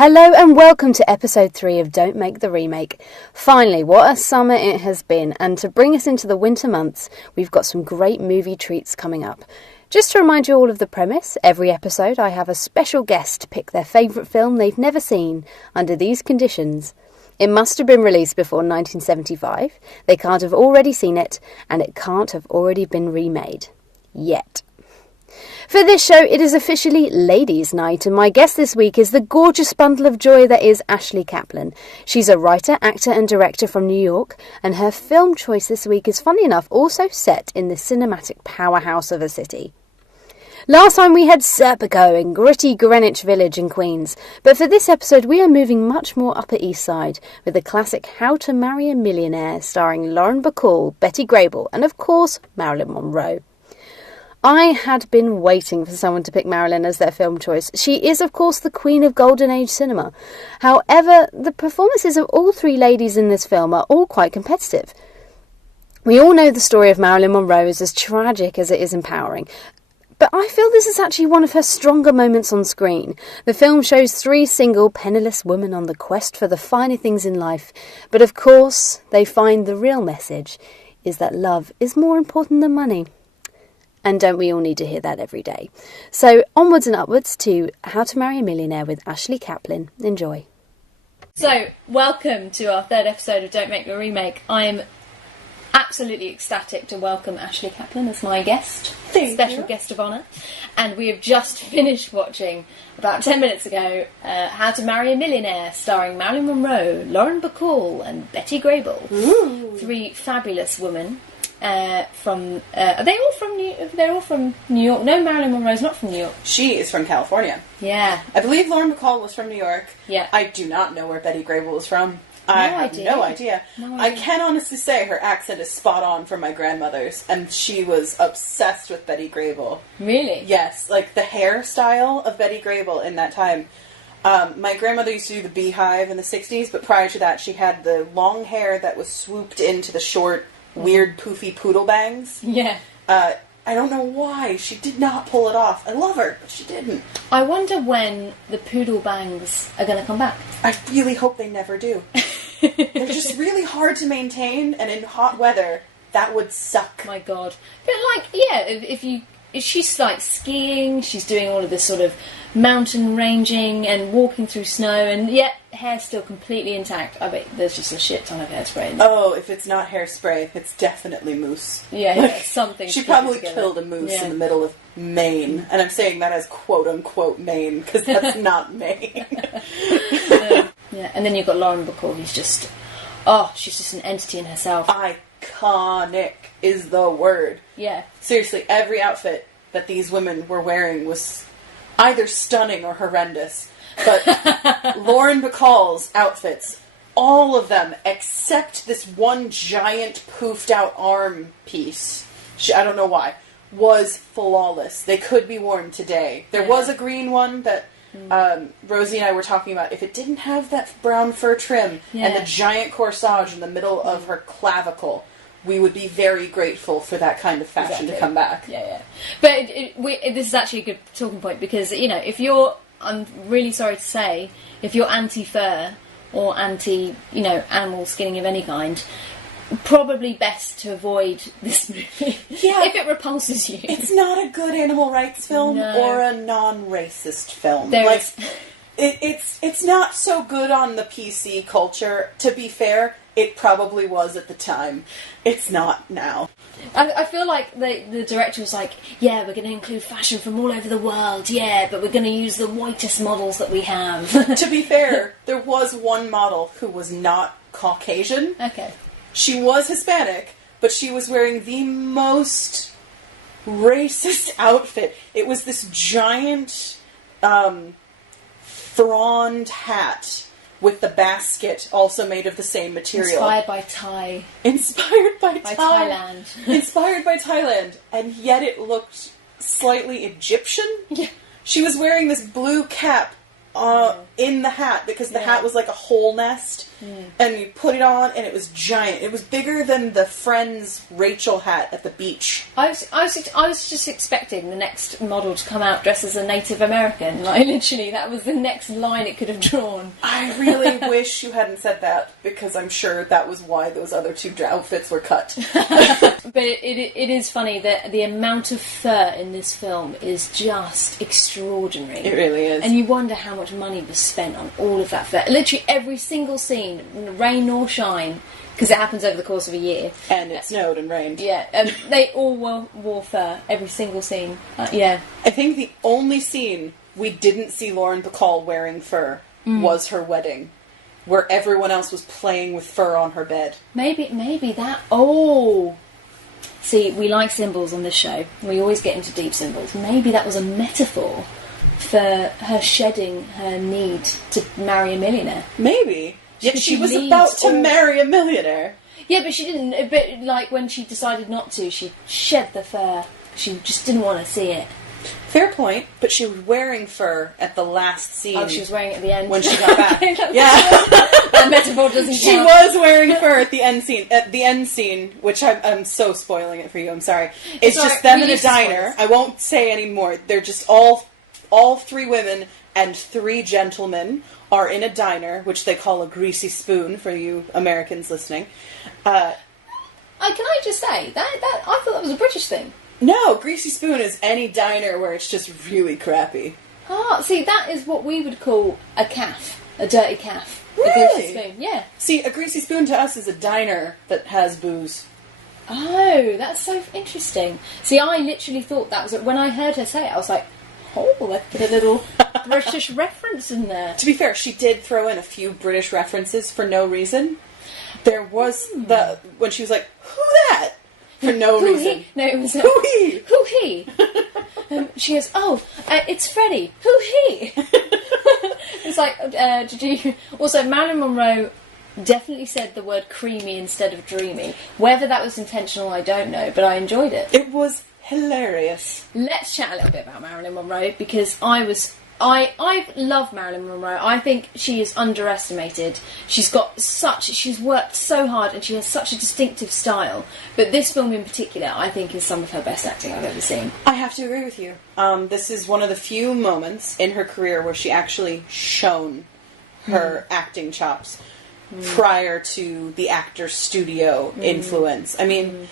Hello and welcome to episode 3 of Don't Make the Remake. Finally, what a summer it has been, and to bring us into the winter months, we've got some great movie treats coming up. Just to remind you all of the premise, every episode I have a special guest pick their favourite film they've never seen under these conditions. It must have been released before 1975, they can't have already seen it, and it can't have already been remade. Yet. For this show, it is officially Ladies' Night, and my guest this week is the gorgeous bundle of joy that is Ashley Kaplan. She's a writer, actor and director from New York, and her film choice this week is, funny enough, also set in the cinematic powerhouse of a city. Last time we had Serpico in gritty Greenwich Village in Queens, but for this episode we are moving much more Upper East Side with the classic How to Marry a Millionaire starring Lauren Bacall, Betty Grable and of course Marilyn Monroe. I had been waiting for someone to pick Marilyn as their film choice. She is, of course, the queen of Golden Age cinema. However, the performances of all three ladies in this film are all quite competitive. We all know the story of Marilyn Monroe is as tragic as it is empowering. But I feel this is actually one of her stronger moments on screen. The film shows three single, penniless women on the quest for the finer things in life. But of course, they find the real message is that love is more important than money. And don't we all need to hear that every day? So onwards and upwards to How to Marry a Millionaire with Ashley Kaplan. Enjoy. So, welcome to our third episode of Don't Make the Remake. I'm absolutely ecstatic to welcome Ashley Kaplan as my guest. Special guest of honour. And we have just finished watching, about 10 minutes ago, How to Marry a Millionaire, starring Marilyn Monroe, Lauren Bacall and Betty Grable. Ooh. Three fabulous women. Are they all from they're all from New York? No, Marilyn Monroe's not from New York. She is from California. Yeah. I believe Lauren Bacall was from New York. Yeah. I do not know where Betty Grable is from. I have no idea. I can honestly say her accent is spot on for my grandmother's, and she was obsessed with Betty Grable. Really? Yes, like the hairstyle of Betty Grable in that time. My grandmother used to do the beehive in the 60s, but prior to that she had the long hair that was swooped into the short, weird, poofy poodle bangs. Yeah. I don't know why. She did not pull it off. I love her, but she didn't. I wonder when the poodle bangs are going to come back. I really hope they never do. They're just really hard to maintain, and in hot weather, that would suck. My God. But, like, yeah, if she's, like, skiing, she's doing all of this sort of mountain ranging and walking through snow, and yet hair's still completely intact. I bet there's just a shit ton of hairspray in there. Oh, if it's not hairspray, it's definitely mousse. Yeah, something. She probably killed a moose in the middle of Maine, and I'm saying that as quote-unquote Maine, because that's not Maine. Yeah, and then you've got Lauren Bacall, who's just... she's just an entity in herself. Iconic is the word. Yeah. Seriously, every outfit that these women were wearing was either stunning or horrendous. But Lauren Bacall's outfits, all of them, except this one giant poofed out arm piece, I don't know why, was flawless. They could be worn today. There was a green one that Rosie and I were talking about. If it didn't have that brown fur trim and the giant corsage in the middle of her clavicle, we would be very grateful for that kind of fashion to come back. Yeah. But this is actually a good talking point, because, if you're, I'm really sorry to say, if you're anti-fur or anti, animal skinning of any kind, probably best to avoid this movie. Yeah. If it repulses you. It's not a good animal rights film or a non-racist film. It's not so good on the PC culture. To be fair, it probably was at the time. It's not now. I feel like the director was like, yeah, we're going to include fashion from all over the world, but we're going to use the whitest models that we have. To be fair, there was one model who was not Caucasian. Okay. She was Hispanic, but she was wearing the most racist outfit. It was this giant frond hat with the basket also made of the same material. Inspired by Thai. Inspired by Thailand. Inspired by Thailand. And yet it looked slightly Egyptian. Yeah. She was wearing this blue cap in the hat, because the hat was like a whole nest, and you put it on, and it was giant. It was bigger than the Friends Rachel hat at the beach. I was just expecting the next model to come out dressed as a Native American. Like, literally, that was the next line it could have drawn. I really wish you hadn't said that, because I'm sure that was why those other two outfits were cut. But it is funny that the amount of fur in this film is just extraordinary. It really is. And you wonder how much money was spent on all of that fur. Literally every single scene, rain nor shine, because it happens over the course of a year. And it snowed and rained. Yeah, and they all wore fur, every single scene. Yeah. I think the only scene we didn't see Lauren Bacall wearing fur was her wedding, where everyone else was playing with fur on her bed. Maybe that... Oh! See, we like symbols on this show. We always get into deep symbols. Maybe that was a metaphor for her shedding her need to marry a millionaire. Maybe. Yet Because she was leaves about to all- marry a millionaire. Yeah, but she didn't. But like when she decided not to, she shed the fur. She just didn't want to see it. Fair point, but she was wearing fur at the last scene. Oh, she was wearing it at the end when she got back. Yeah, Yeah. that metaphor doesn't She count. was wearing fur at the end scene. At the end scene, which I'm so spoiling it for you. I'm sorry. It's alright, just them we in a used to spoil diner. this. I won't say any more. They're just all three women and three gentlemen are in a diner, which they call a greasy spoon for you Americans listening. Can I just say that I thought that was a British thing. No, greasy spoon is any diner where it's just really crappy. Ah, see, that is what we would call a calf, a dirty calf. Really? A greasy spoon, yeah. See, a greasy spoon to us is a diner that has booze. Oh, that's so interesting. See, I literally thought that was it. When I heard her say it, I was like, oh, let's put a little British reference in there. To be fair, she did throw in a few British references for no reason. There was when she was like, "Who that?" for no Who reason. he? No, it was Who he? Who he? She goes, oh, it's Freddie. Who he? It's like, did you... Also, Marilyn Monroe definitely said the word creamy instead of dreamy. Whether that was intentional, I don't know, but I enjoyed it. It was hilarious. Let's chat a little bit about Marilyn Monroe, because I love Marilyn Monroe. I think she is underestimated. She's worked so hard, and she has such a distinctive style. But this film in particular, I think, is some of her best acting I've ever seen. I have to agree with you. This is one of the few moments in her career where she actually shone her acting chops prior to the actor's studio influence. I mean...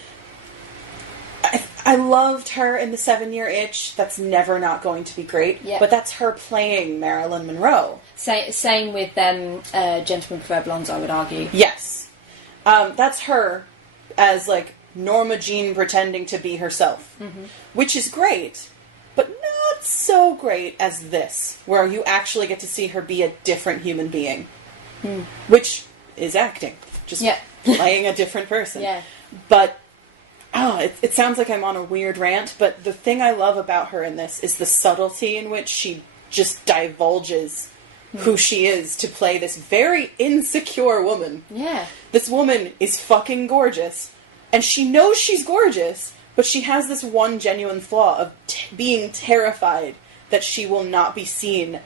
I loved her in The 7-Year Itch. That's never not going to be great. Yeah. But that's her playing Marilyn Monroe. Same with Gentlemen Prefer Blondes, I would argue. Yes. That's her as, like, Norma Jean pretending to be herself. Which is great, but not so great as this, where you actually get to see her be a different human being. Which is acting. Just playing a different person. Yeah. But... it sounds like I'm on a weird rant, but the thing I love about her in this is the subtlety in which she just divulges who she is to play this very insecure woman. Yeah. This woman is fucking gorgeous, and she knows she's gorgeous, but she has this one genuine flaw of being terrified that she will not be seen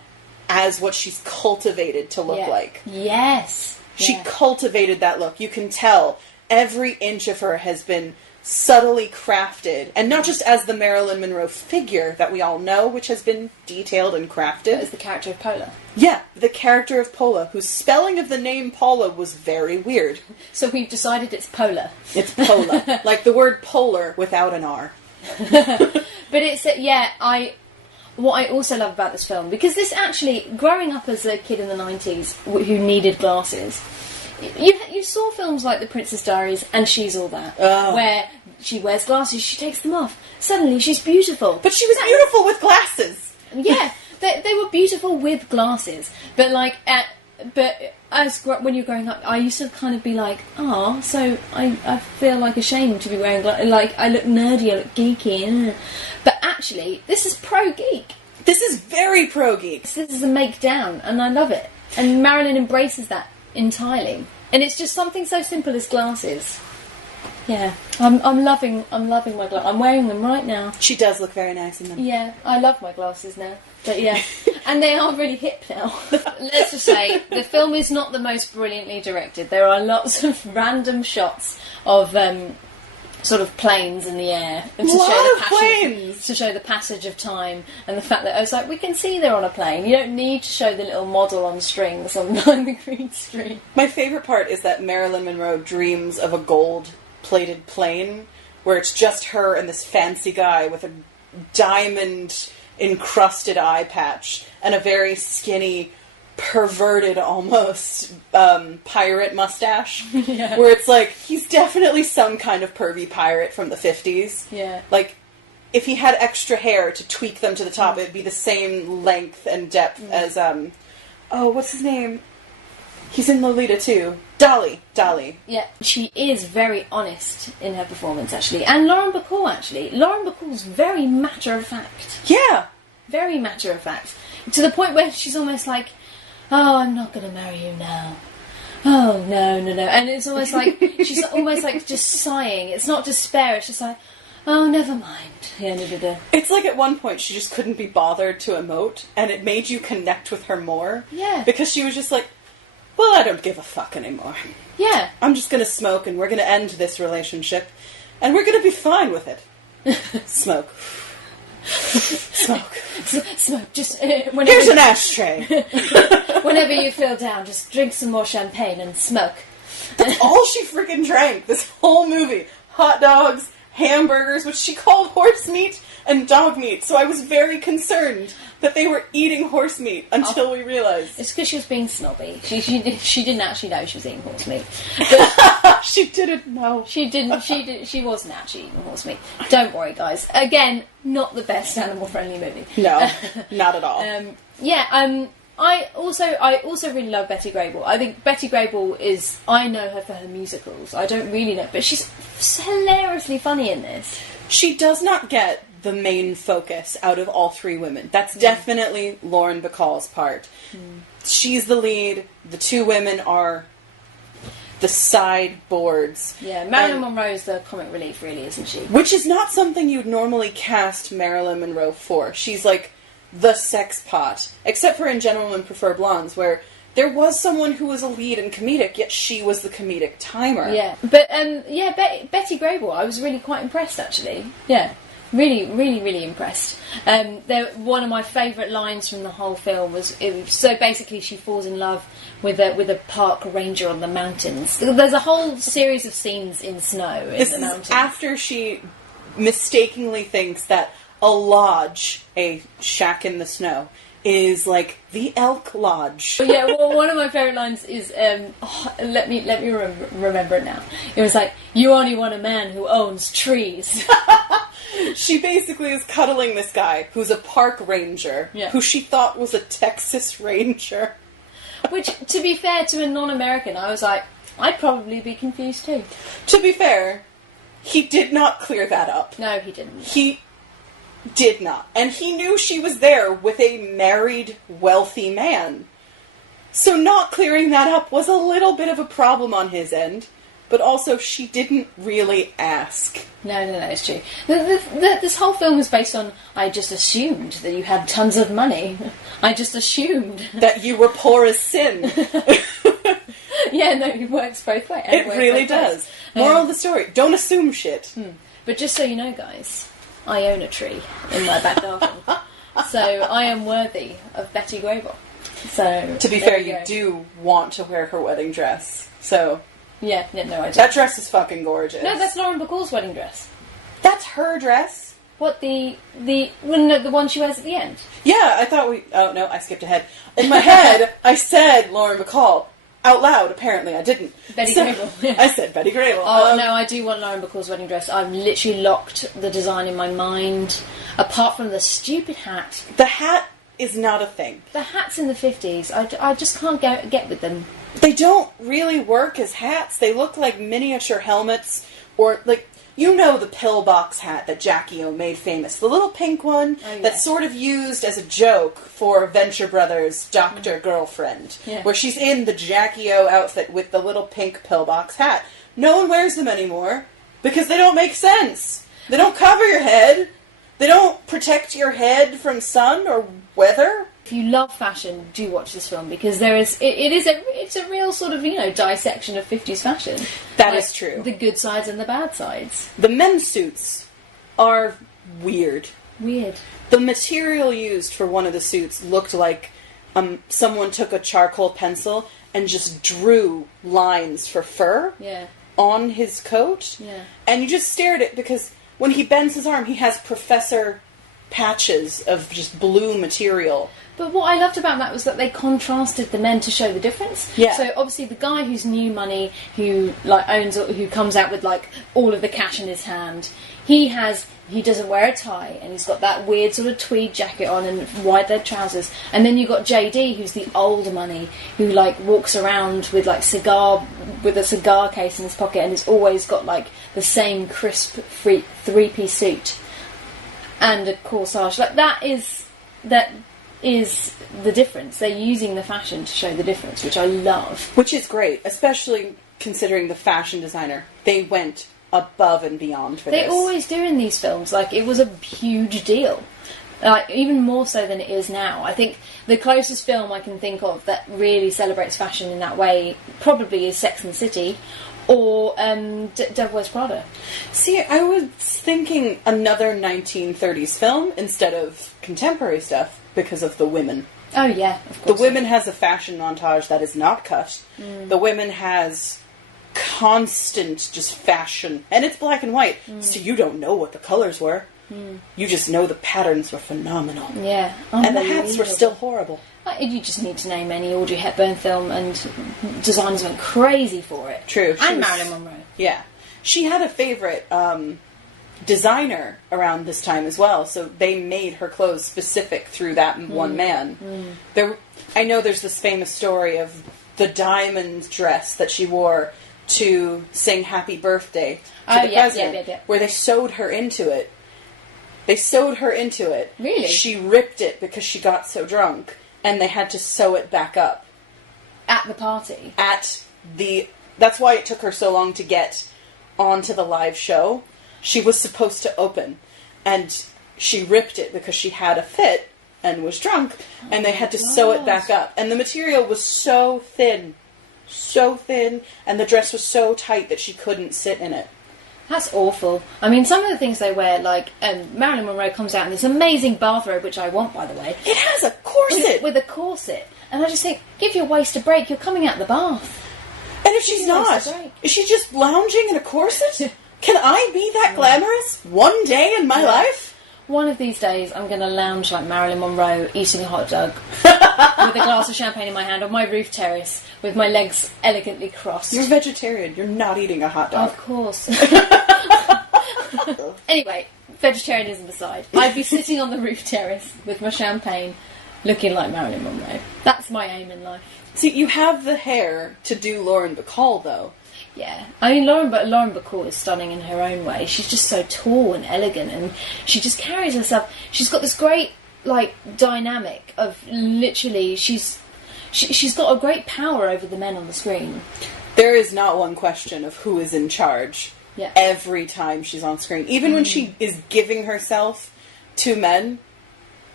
as what she's cultivated to look like. Yes. She cultivated that look. You can tell every inch of her has been subtly crafted, and not just as the Marilyn Monroe figure that we all know, which has been detailed and crafted. As the character of Paula. Yeah, the character of Paula, whose spelling of the name Paula was very weird. So we've decided it's Polar. It's Paula. Like the word polar without an R. But it's, what I also love about this film, because this actually, growing up as a kid in the 90s who needed glasses, you saw films like The Princess Diaries and She's All That, where she wears glasses, she takes them off. Suddenly she's beautiful. But she was beautiful with glasses. Yeah, they were beautiful with glasses. But when you're growing up, I used to kind of be like, oh, so I feel like ashamed to be wearing glasses. Like, I look nerdy, I look geeky. But actually, this is pro-geek. This is very pro-geek. This is a make-down, and I love it. And Marilyn embraces that entirely. And it's just something so simple as glasses. Yeah, I'm loving my glasses. I'm wearing them right now. She does look very nice in them. Yeah, I love my glasses now. But yeah, and they are really hip now. Let's just say, the film is not the most brilliantly directed. There are lots of random shots of sort of planes in the air and to show the passage of time, and the fact that I was like, we can see they're on a plane. You don't need to show the little model on strings on the green screen. My favourite part is that Marilyn Monroe dreams of a gold-plated plane where it's just her and this fancy guy with a diamond-encrusted eye patch and a very skinny, perverted almost pirate mustache. Yeah. Where it's like, he's definitely some kind of pervy pirate from the 50s. Yeah. Like, if he had extra hair to tweak them to the top, it'd be the same length and depth as, what's his name? He's in Lolita too. Dolly. Yeah, she is very honest in her performance, actually. And Lauren Bacall, actually. Lauren Bacall's very matter-of-fact. Yeah. Very matter-of-fact. To the point where she's almost like, oh, I'm not going to marry you now. Oh, no. And it's almost like, she's almost like just sighing. It's not despair, it's just like, oh, never mind. Yeah, It's like at one point she just couldn't be bothered to emote, and it made you connect with her more. Yeah. Because she was just like, well, I don't give a fuck anymore. Yeah. I'm just going to smoke, and we're going to end this relationship, and we're going to be fine with it. Smoke. Smoke. Just whenever here's an ashtray. Whenever you feel down, just drink some more champagne and smoke. That's all she freaking drank this whole movie. Hot dogs, hamburgers, which she called horse meat, and dog meat. So I was very concerned that they were eating horse meat until we realised. It's because she was being snobby. She didn't actually know she was eating horse meat. But she didn't know. She wasn't actually eating horse meat. Don't worry, guys. Again, not the best animal-friendly movie. No, not at all. I also really love Betty Grable. I think Betty Grable is... I know her for her musicals. I don't really know... But she's hilariously funny in this. She does not get the main focus out of all three women. That's definitely Lauren Bacall's part. She's the lead. The two women are the sideboards. Yeah, Marilyn Monroe's the comic relief, really, isn't she? Which is not something you'd normally cast Marilyn Monroe for. She's like the sex pot. Except for in Gentlemen Prefer Blondes, where there was someone who was a lead and comedic, yet she was the comedic timer. Yeah, but Betty Grable, I was really quite impressed, actually. Yeah. Really impressed. One of my favourite lines from the whole film was so basically she falls in love with a park ranger on the mountains. There's a whole series of scenes in snow in the mountains. Is after she mistakenly thinks that a lodge, a shack in the snow, is like the Elk Lodge. Yeah, well, one of my favourite lines is, let me remember it now. It was like, you only want a man who owns trees. She basically is cuddling this guy who's a park ranger, who she thought was a Texas Ranger. Which, to be fair to a non-American, I was like, I'd probably be confused too. To be fair, he did not clear that up. No, he didn't. He did not. And he knew she was there with a married, wealthy man. So not clearing that up was a little bit of a problem on his end. But also, she didn't really ask. No, it's true. This whole film was based on, I just assumed that you had tons of money. I just assumed. That you were poor as sin. Yeah, no, it works both ways. It really does. Moral of the story, don't assume shit. But just so you know, guys, I own a tree in my back garden. So I am worthy of Betty Grable. So to be fair, you do want to wear her wedding dress. So... Yeah, no, I don't. That dress is fucking gorgeous. No, that's Lauren Bacall's wedding dress. That's her dress? What, the one she wears at the end? Yeah, I thought oh, no, I skipped ahead. In my head, I said Lauren Bacall. Out loud, apparently, I didn't. Betty Grable. I said Betty Grable. Oh, no, I do want Lauren Bacall's wedding dress. I've literally locked the design in my mind, apart from the stupid hat. The hat is not a thing. The hats in the 50s, I just can't get with them. They don't really work as hats. They look like miniature helmets, or like, you know, the pillbox hat that Jackie O made famous. The little pink one that's sort of used as a joke for Venture Brothers' Dr. Girlfriend, where she's in the Jackie O outfit with the little pink pillbox hat. No one wears them anymore because they don't make sense. They don't cover your head. They don't protect your head from sun or weather. If you love fashion, do watch this film, because it's a real sort of, dissection of 50s fashion. That is true. The good sides and the bad sides. The men's suits are weird. Weird. The material used for one of the suits looked like someone took a charcoal pencil and just drew lines for fur on his coat. Yeah. And you just stare at it, because when he bends his arm, he has professor patches of just blue material. But what I loved about that was that they contrasted the men to show the difference. Yeah. So obviously the guy who's new money, who who comes out with all of the cash in his hand, he doesn't wear a tie, and he's got that weird sort of tweed jacket on and wide leg trousers. And then you've got JD, who's the old money, who walks around with a cigar case in his pocket, and has always got the same crisp three-piece suit and a corsage. That is the difference. They're using the fashion to show the difference, which I love. Which is great, especially considering the fashion designer. They went above and beyond for this. They always do in these films. It was a huge deal. Even more so than it is now. I think the closest film I can think of that really celebrates fashion in that way probably is Sex and the City, or Devil Wears Prada. See, I was thinking another 1930s film instead of contemporary stuff because of the women. Oh yeah, of course. The women has a fashion montage that is not cut. The women has constant just fashion, and it's black and white, so you don't know what the colors were. You just know the patterns were phenomenal. Yeah, and the hats were still horrible. You just need to name any Audrey Hepburn film, and designers went crazy for it. True. And Marilyn Monroe. Yeah. She had a favourite designer around this time as well, so they made her clothes specific through that one man. I know there's this famous story of the diamond dress that she wore to sing Happy Birthday to the president, where they sewed her into it. Really? She ripped it because she got so drunk, and they had to sew it back up. At the party? That's why it took her so long to get onto the live show. She was supposed to open, and she ripped it because she had a fit and was drunk, and they had to sew it back up. And the material was so thin, and the dress was so tight that she couldn't sit in it. That's awful. I mean, some of the things they wear, Marilyn Monroe comes out in this amazing bathrobe, which I want, by the way. It has a corset! With a corset. And I just think, give your waist a break, you're coming out the bath. And if she's not, is she just lounging in a corset? Can I be that glamorous one day in my life? One of these days, I'm going to lounge like Marilyn Monroe, eating a hot dog, with a glass of champagne in my hand on my roof terrace, with my legs elegantly crossed. You're vegetarian. You're not eating a hot dog. Of course. Anyway, vegetarianism aside, I'd be sitting on the roof terrace with my champagne, looking like Marilyn Monroe. That's my aim in life. See, you have the hair to do Lauren Bacall, though. Yeah, I mean, Lauren Bacall is stunning in her own way. She's just so tall and elegant, and she just carries herself. She's got this great, dynamic of literally, she's got a great power over the men on the screen. There is not one question of who is in charge. Yeah. Every time she's on screen, even when she is giving herself to men,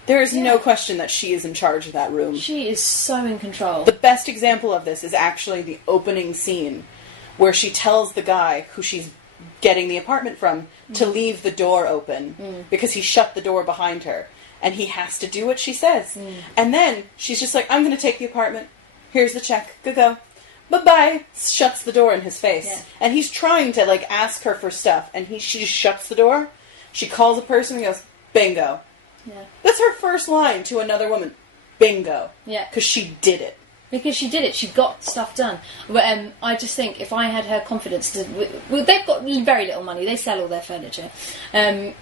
there is no question that she is in charge of that room. She is so in control. The best example of this is actually the opening scene, where she tells the guy who she's getting the apartment from to leave the door open because he shut the door behind her, and he has to do what she says. And then she's just like, I'm going to take the apartment. Here's the check. Go. Bye-bye. Shuts the door in his face. Yeah. And he's trying to ask her for stuff, and she just shuts the door. She calls a person and goes, bingo. Yeah. That's her first line to another woman. Bingo. Yeah. Because she did it. Because she did it, she got stuff done. I just think if I had her confidence, they've got very little money. They sell all their furniture at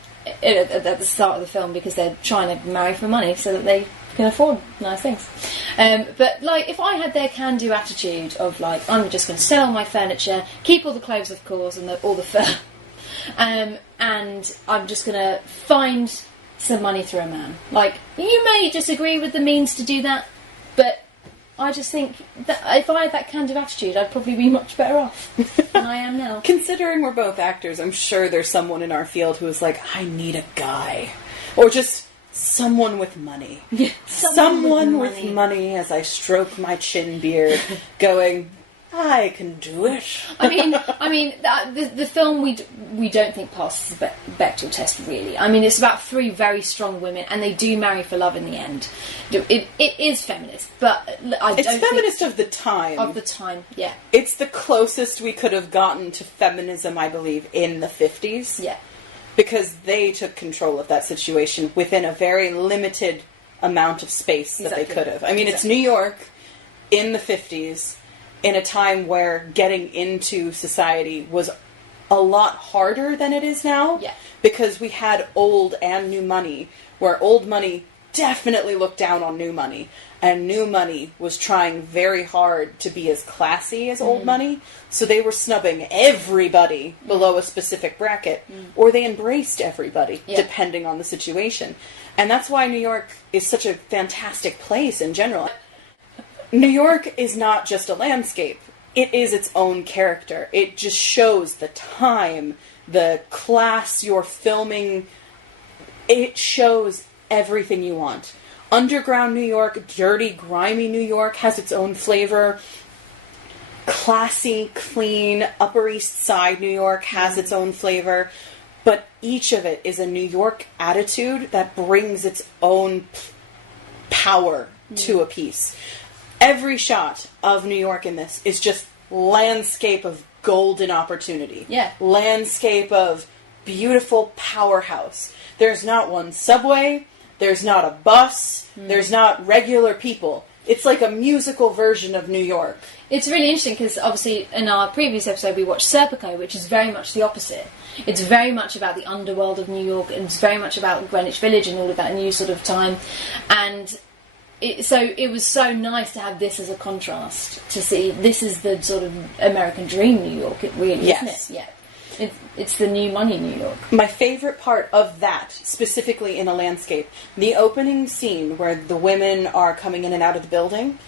the start of the film because they're trying to marry for money so that they can afford nice things. But if I had their can-do attitude of I'm just going to sell all my furniture, keep all the clothes, of course, and all the fur, and I'm just going to find some money through a man. You may disagree with the means to do that, but I just think that if I had that kind of attitude, I'd probably be much better off than I am now. Considering we're both actors, I'm sure there's someone in our field who is like, I need a guy. Or just someone with money. Yeah, Someone with money as I stroke my chin beard, going, I can do it. I mean, the film we don't think passes the Bechdel test, really. I mean, it's about three very strong women, and they do marry for love in the end. It is feminist, but It's feminist of the time. Of the time, yeah. It's the closest we could have gotten to feminism, I believe, in the 50s. Yeah. Because they took control of that situation within a very limited amount of space that they could have. I mean, it's New York in the 50s, in a time where getting into society was a lot harder than it is now. Yeah. Because we had old and new money, where old money definitely looked down on new money, and new money was trying very hard to be as classy as old money, so they were snubbing everybody below a specific bracket, or they embraced everybody, depending on the situation. And that's why New York is such a fantastic place in general. New York is not just a landscape. It is its own character. It just shows the time, the class you're filming. It shows everything you want. Underground New York, dirty, grimy New York has its own flavor. Classy, clean, Upper East Side New York has its own flavor. But each of it is a New York attitude that brings its own power to a piece. Every shot of New York in this is just landscape of golden opportunity. Yeah. Landscape of beautiful powerhouse. There's not one subway. There's not a bus. There's not regular people. It's like a musical version of New York. It's really interesting because obviously in our previous episode we watched Serpico, which is very much the opposite. It's very much about the underworld of New York, and it's very much about Greenwich Village and all of that new sort of time. And so it was so nice to have this as a contrast, to see this is the sort of American dream New York, it really, isn't it? Yeah. It's the new money New York. My favorite part of that, specifically in a landscape, the opening scene where the women are coming in and out of the building,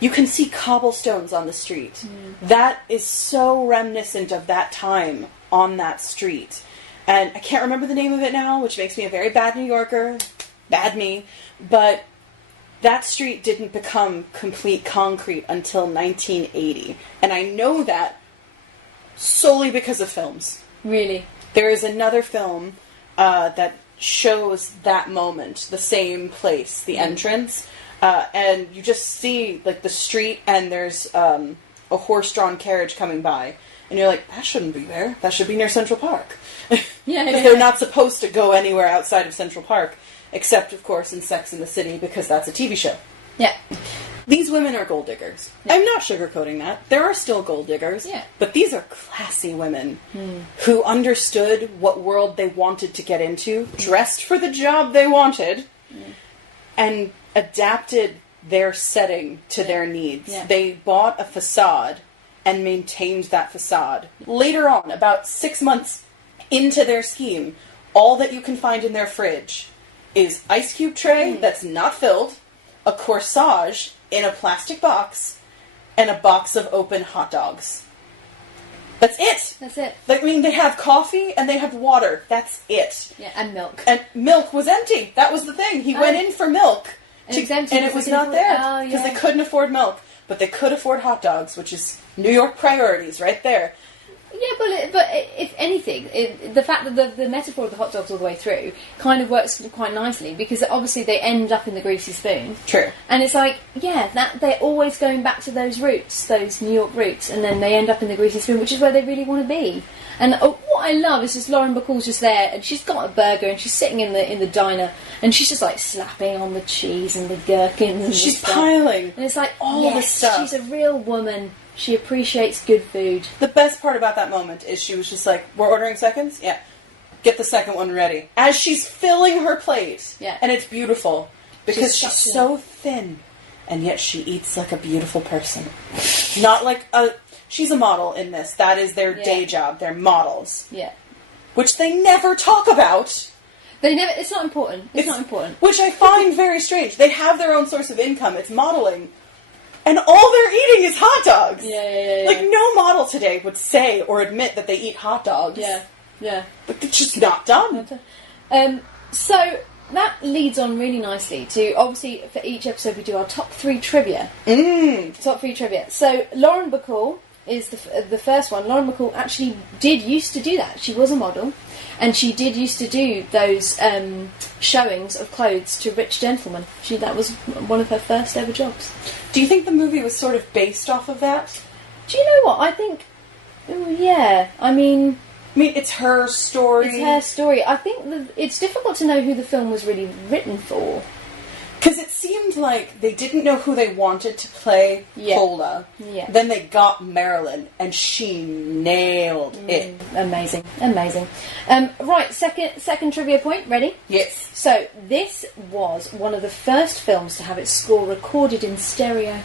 you can see cobblestones on the street. That is so reminiscent of that time on that street. And I can't remember the name of it now, which makes me a very bad New Yorker. Bad me. But that street didn't become complete concrete until 1980. And I know that solely because of films. Really? There is another film that shows that moment, the same place, the entrance, and you just see like the street, and there's a horse-drawn carriage coming by, and you're like, that shouldn't be there. That should be near Central Park. Yeah, Because they're not supposed to go anywhere outside of Central Park, except, of course, in Sex and the City, because that's a TV show. Yeah. These women are gold diggers. Yeah. I'm not sugarcoating that. There are still gold diggers. Yeah. But these are classy women who understood what world they wanted to get into, dressed for the job they wanted, and adapted their setting to their needs. Yeah. They bought a facade and maintained that facade. Later on, about 6 months into their scheme, all that you can find in their fridge is ice cube tray that's not filled, a corsage in a plastic box, and a box of open hot dogs. That's it. That's it. I mean, they have coffee and they have water. That's it. Yeah, and milk. And milk was empty. That was the thing. He went in for milk. And it was empty and it was not there. Oh, Because yeah. they couldn't afford milk. But they could afford hot dogs, which is New York priorities right there. Yeah, but if anything, the fact that the metaphor of the hot dogs all the way through kind of works quite nicely, because obviously they end up in the greasy spoon. True. And it's like, yeah, that they're always going back to those roots, those New York roots, and then they end up in the greasy spoon, which is where they really want to be. And what I love is just Lauren Bacall's just there, and she's got a burger, and she's sitting in the diner, and she's just like slapping on the cheese and the gherkins. And She's the stuff. piling. And it's like, all the stuff. She's a real woman. She appreciates good food. The best part about that moment is she was just like, we're ordering seconds? Yeah. Get the second one ready. As she's filling her plate. Yeah. And it's beautiful. Because she's such a- so thin. And yet she eats like a beautiful person. Not like a... She's a model in this. That is their day job. They're models. Yeah. Which they never talk about. They never. It's not important. It's not important. Which I find very strange. They have their own source of income. It's modeling. And all they're eating is hot dogs. Yeah. Like, no model today would say or admit that they eat hot dogs. Yeah. But it's just not done. So that leads on really nicely to, obviously, for each episode we do our top 3 trivia. Top 3 trivia. So, Lauren Bacall is the first one. Lauren Bacall actually used to do that. She was a model, and she used to do those showings of clothes to rich gentlemen. That was one of her first ever jobs. Do you think the movie was sort of based off of that? Do you know what? I think, yeah. I mean, it's her story. It's her story. I think it's difficult to know who the film was really written for. Because it seemed like they didn't know who they wanted to play Pola. Yeah. Then they got Marilyn, and she nailed it. Amazing. Right, second trivia point. Ready? Yes. So, this was one of the first films to have its score recorded in stereo.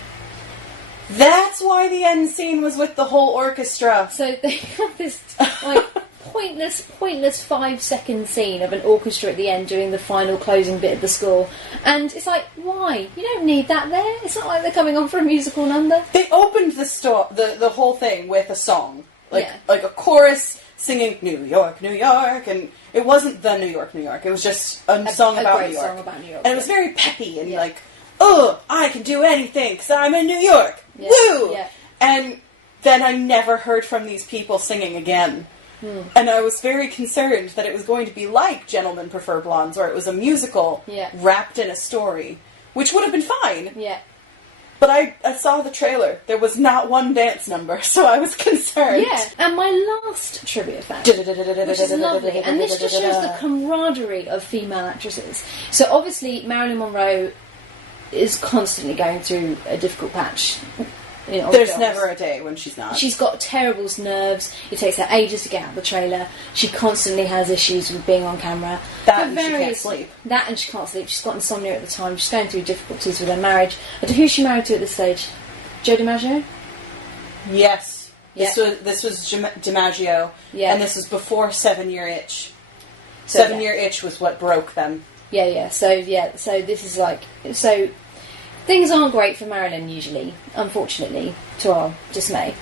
That's why the end scene was with the whole orchestra. So, they got this, pointless 5-second scene of an orchestra at the end doing the final closing bit of the score, and it's like, why? You don't need that there. It's not like they're coming on for a musical number. They opened the whole thing with a song, like a chorus singing New York, New York, and it wasn't the New York, New York. It was just a song about New York. Song about New York, and it was very peppy and like, oh, I can do anything because I'm in New York. Woo! Yeah. And then I never heard from these people singing again. And I was very concerned that it was going to be like Gentlemen Prefer Blondes, or it was a musical wrapped in a story, which would have been fine. Yeah. But I saw the trailer. There was not one dance number, so I was concerned. Yeah. And my last trivia fact, which is lovely, and this just shows the camaraderie of female actresses. So obviously Marilyn Monroe is constantly going through a difficult patch. There's never a day when she's not. She's got terrible nerves. It takes her ages to get out of the trailer. She constantly has issues with being on camera. That and she can't sleep. That and she can't sleep. She's got insomnia at the time. She's going through difficulties with her marriage. Who's she married to at this stage? Joe DiMaggio? Yes. This was DiMaggio. Yeah. And this was before 7 Year Itch. 7 Year Itch was what broke them. Yeah. So this is like... So... Things aren't great for Marilyn usually, unfortunately, to our dismay.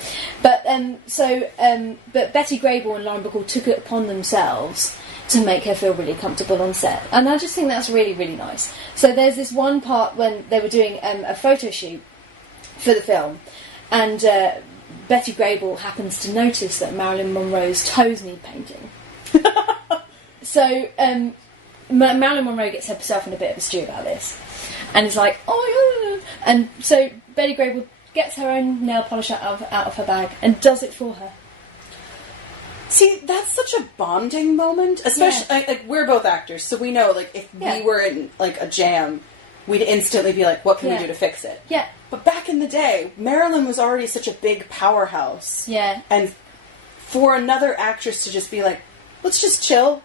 But but Betty Grable and Lauren Bacall took it upon themselves to make her feel really comfortable on set, and I just think that's really, really nice. So there's this one part when they were doing a photo shoot for the film, and Betty Grable happens to notice that Marilyn Monroe's toes need painting. So Marilyn Monroe gets herself in a bit of a stew about this. And it's like, oh, and so Betty Grable gets her own nail polish out of her bag and does it for her. See, that's such a bonding moment. Especially, like, we're both actors, so we know, like, if we were in, like, a jam, we'd instantly be like, what can we do to fix it? Yeah. But back in the day, Marilyn was already such a big powerhouse. Yeah. And for another actress to just be like, let's just chill.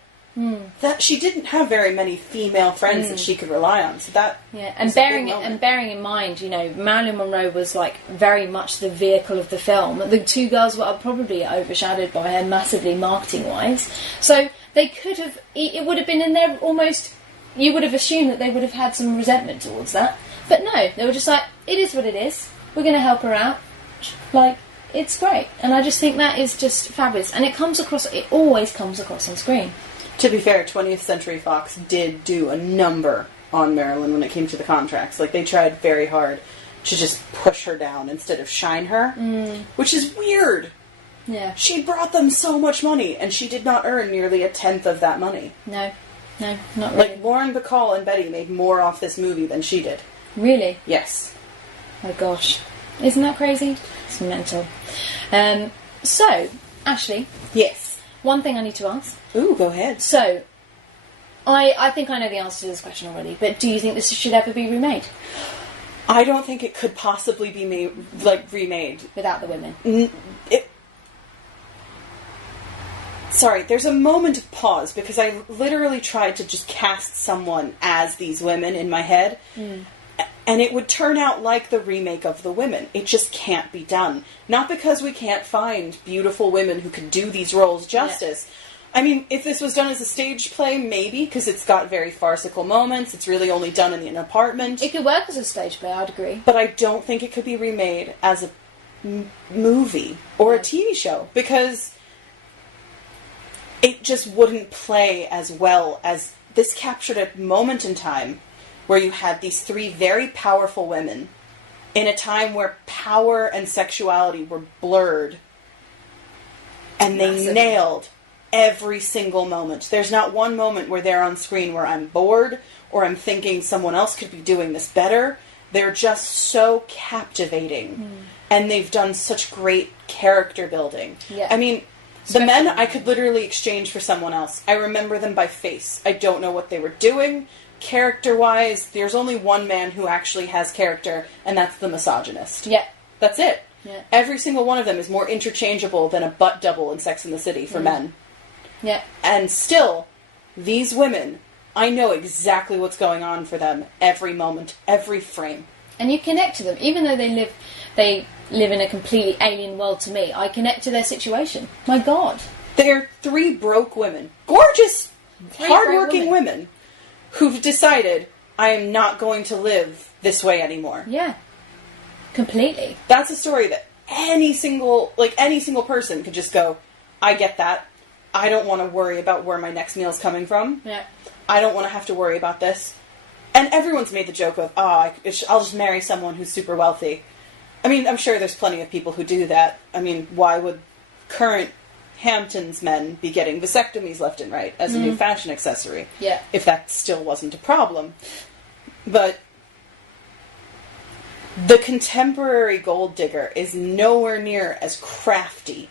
That she didn't have very many female friends that she could rely on, so that and bearing in mind, Marilyn Monroe was like very much the vehicle of the film. The two girls were probably overshadowed by her massively marketing wise, so they could have. It would have been in there almost. You would have assumed that they would have had some resentment towards that, but no, they were just like, it is what it is. We're going to help her out. Like, it's great, and I just think that is just fabulous, and it always comes across on screen. To be fair, 20th Century Fox did do a number on Marilyn when it came to the contracts. Like, they tried very hard to just push her down instead of shine her, which is weird. Yeah. She brought them so much money, and she did not earn nearly a tenth of that money. No, not really. Like, Lauren Bacall and Betty made more off this movie than she did. Really? Yes. Oh gosh. Isn't that crazy? It's mental. So, Ashley. Yes. One thing I need to ask. Ooh, go ahead. So, I think I know the answer to this question already, but do you think this should ever be remade? I don't think it could possibly be remade. Without the women? Sorry, there's a moment of pause, because I literally tried to just cast someone as these women in my head, and it would turn out like the remake of The Women. It just can't be done. Not because we can't find beautiful women who could do these roles justice. Yeah. I mean, if this was done as a stage play, maybe, because it's got very farcical moments. It's really only done in an apartment. It could work as a stage play, I'd agree. But I don't think it could be remade as a movie or a TV show, because it just wouldn't play as well as this captured a moment in time where you had these three very powerful women in a time where power and sexuality were blurred. And they Massively. nailed every single moment. There's not one moment where they're on screen where I'm bored or I'm thinking someone else could be doing this better. They're just so captivating. And they've done such great character building. Yeah. I mean, the men I could literally exchange for someone else. I remember them by face. I don't know what they were doing. Character-wise, there's only one man who actually has character, and that's the misogynist. Yeah. That's it. Yeah. Every single one of them is more interchangeable than a butt double in Sex and the City for men. Yeah. And still, these women, I know exactly what's going on for them every moment, every frame. And you connect to them, even though they live in a completely alien world to me. I connect to their situation. My God. They're three broke women. Gorgeous, Three hardworking broke women. women who've decided, I am not going to live this way anymore. Yeah. Completely. That's a story that any single person could just go, I get that. I don't want to worry about where my next meal's coming from. Yeah. I don't want to have to worry about this. And everyone's made the joke of, I'll just marry someone who's super wealthy. I mean, I'm sure there's plenty of people who do that. I mean, why would current Hamptons men be getting vasectomies left and right as a new fashion accessory? Yeah. If that still wasn't a problem. But the contemporary gold digger is nowhere near as crafty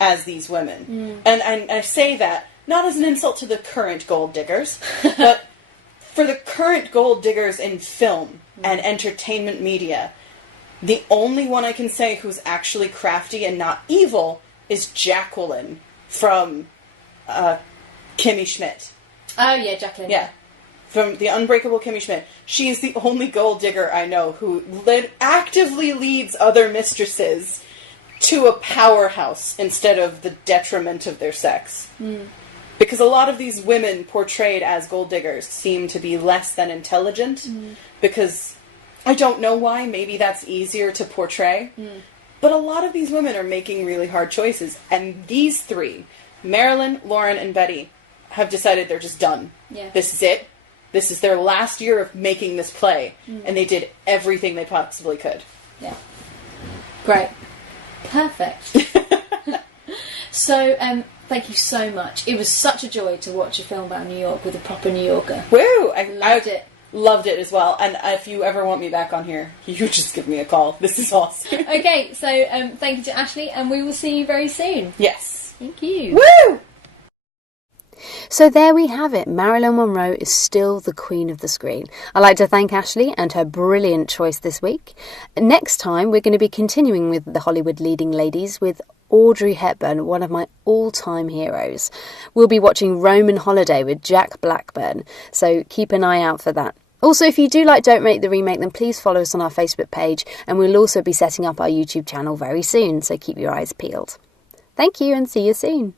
as these women. And I say that not as an insult to the current gold diggers, but for the current gold diggers in film and entertainment media, the only one I can say who's actually crafty and not evil is Jacqueline from Kimmy Schmidt. Oh, yeah, Jacqueline. Yeah. From the Unbreakable Kimmy Schmidt. She is the only gold digger I know who actively leads other mistresses to a powerhouse instead of the detriment of their sex. Because a lot of these women portrayed as gold diggers seem to be less than intelligent. Because I don't know why. Maybe that's easier to portray. But a lot of these women are making really hard choices. And these three, Marilyn, Lauren, and Betty, have decided they're just done. Yeah. This is it. This is their last year of making this play. And they did everything they possibly could. Yeah. Great. Perfect. So, thank you so much. It was such a joy to watch a film about New York with a proper New Yorker. Woo! Loved it. Loved it as well. And if you ever want me back on here, you just give me a call. This is awesome. Okay, so thank you to Ashley, and we will see you very soon. Yes. Thank you. Woo! So there we have it. Marilyn Monroe is still the queen of the screen. I'd like to thank Ashley and her brilliant choice this week. Next time, we're going to be continuing with the Hollywood leading ladies with Audrey Hepburn, one of my all-time heroes. We'll be watching Roman Holiday with Jack Blackburn, so keep an eye out for that. Also, if you do like Don't Make the Remake, then please follow us on our Facebook page, and we'll also be setting up our YouTube channel very soon, so keep your eyes peeled. Thank you and see you soon.